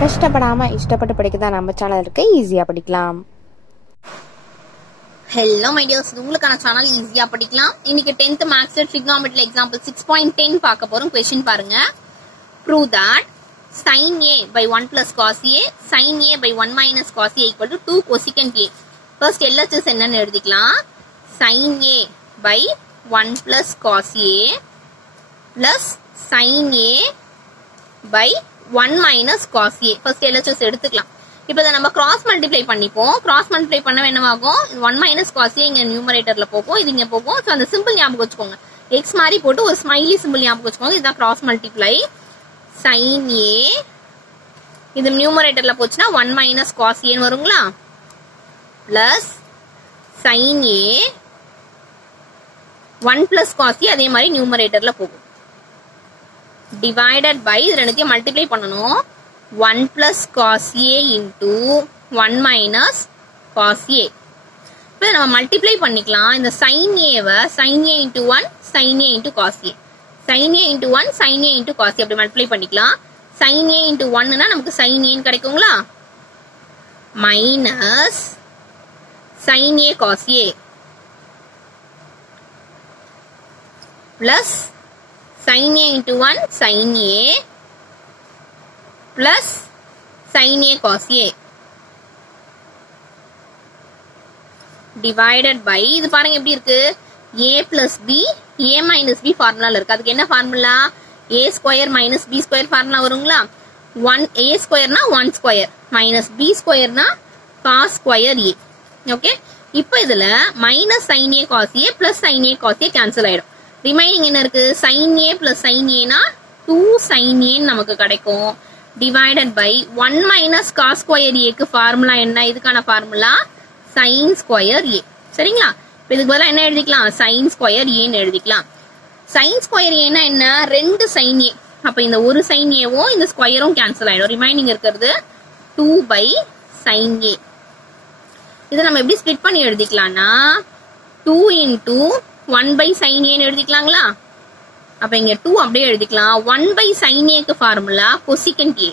கஷ்டப்படாம இஷ்டப்பட்டு படிக்கதான் நம்ம சேனல் இருக்கு, ஈஸியா படிக்கலாம். Hello my dears, உங்களுக்கான சேனல் ஈஸியா படிக்கலாம். இன்னைக்கு 10th மேத்ஸ் trigonometry example 6.10 பார்க்க போறோம். क्वेश्चन பாருங்க. Prove that sin a by 1 plus cos a sin a by 1 minus cos a equal to 2 cosecant a. First LHS என்னன்னு எழுதிக்கலாம். sin a by 1 plus cos a plus sin a by 1 minus cos a. First LHS எடுத்துக்கலாம். இப்போ இத நம்ம cross multiply பண்ணிப்போம். Cross multiply பண்ண என்னவாகும், 1 minus cos a இங்க நியூமரேட்டர்ல போகும், இது இங்க போகும். சோ அந்த சிம்பிள் ஞாபகம் வச்சுக்கோங்க. x மாதிரி போட்டு ஒரு ஸ்மைலி சிம்பிள் ஞாபகம் வச்சுக்கோங்க. இதுதான் கிராஸ் மல்டிப்ளை. sin a இது நியூமரேட்டர்ல போச்சுனா 1 minus cos a ன்னு வருங்களா, plus sin a 1 plus cos a அதே மாதிரி நியூமரேட்டர்ல போகும். டிவைடட் பை இது ரெண்டுத்தையும் மல்டிப்ளை பண்ணனும். 1 plus cos a into 1 minus cos a. இப்போ நம்ம மல்டிப்ளை பண்ணிக்கலாம். இந்த sin a வை sin a into 1 sin a into cos a, sin a into 1 sin a into cos a அப்படி மல்டிப்ளை பண்ணிக்கலாம். sin a into 1 னா நமக்கு sin a ன்னு கிடைக்குங்களா, minus sin a cos a plus sin a into 1 sin a plus sin a cos a divided by இது பாருங்க எப்படி இருக்கு, a plus b a minus b ஃபார்முலால இருக்கு. அதுக்கு என்ன formula, a square minus b square formula வருங்களா. 1 a square னா 1 square minus b square னா cos square a. ஓகே, இப்போ இதுல minus sin a cos a plus sin a cos a cancel ஆயிடும். Remaining என்ன இருக்கு, sin a plus sin a னா 2 sin a நமக்கு கிடைக்கும். divided by 1 minus cos square a க்கு ஃபார்முலா என்ன, இதுக்கான ஃபார்முலா sin square a. சரிங்களா, இப்போ இதுக்கு பதிலா என்ன எழுதிக்கலாம், sin square a ன்னு எழுதிக்கலாம். sin square a னா என்ன, 2 sin a. அப்ப இந்த ஒரு sin a வும் இந்த ஸ்கொயரும் கேன்சல் ஆயிடும். ரிமைனிங் இருக்கிறது 2 by sin a. இதை நம்ம எப்படி ஸ்ப்ளிட் பண்ணி எழுதிக்கலாம்னா 2 into 1 by sin a ன்னு எழுதிக்கலாங்களா. அப்ப இங்க 2 அப்படியே எழுதிக்கலாம். 1 by sin a க்கு ஃபார்முலா cosecant a.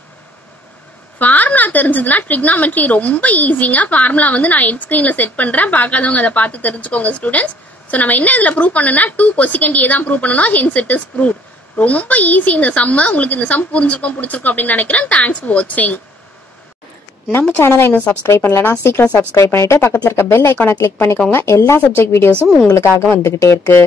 ஃபார்முலா தெரிஞ்சதுன்னா trigonometry ரொம்ப ஈஸிங்க. ஃபார்முலா வந்து நான் எண்ட் ஸ்கிரீன்ல செட் பண்றேன், பார்க்காதவங்க அதை பார்த்து தெரிஞ்சுக்கோங்க ஸ்டூடெண்ட்ஸ். சோ நம்ம என்ன இதுல ப்ரூவ் பண்ணனும்னா 2 cosecant a தான் ப்ரூவ் பண்ணனும். hence it is proved. ரொம்ப ஈஸி இந்த சம். உங்களுக்கு இந்த சம் புரிஞ்சிருக்கும் பிடிச்சிருக்கும் அப்படின்னு நினைக்கிறேன். தேங்க்ஸ் ஃபார் வாட்சிங். நம்ம சேனலை இன்னும் சப்ஸ்கிரைப் பண்ணலனா சீக்கிரம் சப்ஸ்கிரைப் பண்ணிட்டு பக்கத்துல இருக்க பெல் ஐகானை கிளிக் பண்ணிக்கோங்க. எல்லா சப்ஜெக்ட் வீடியோஸும் உங்களுக்காக வந்துகிட்டே இருக்கு.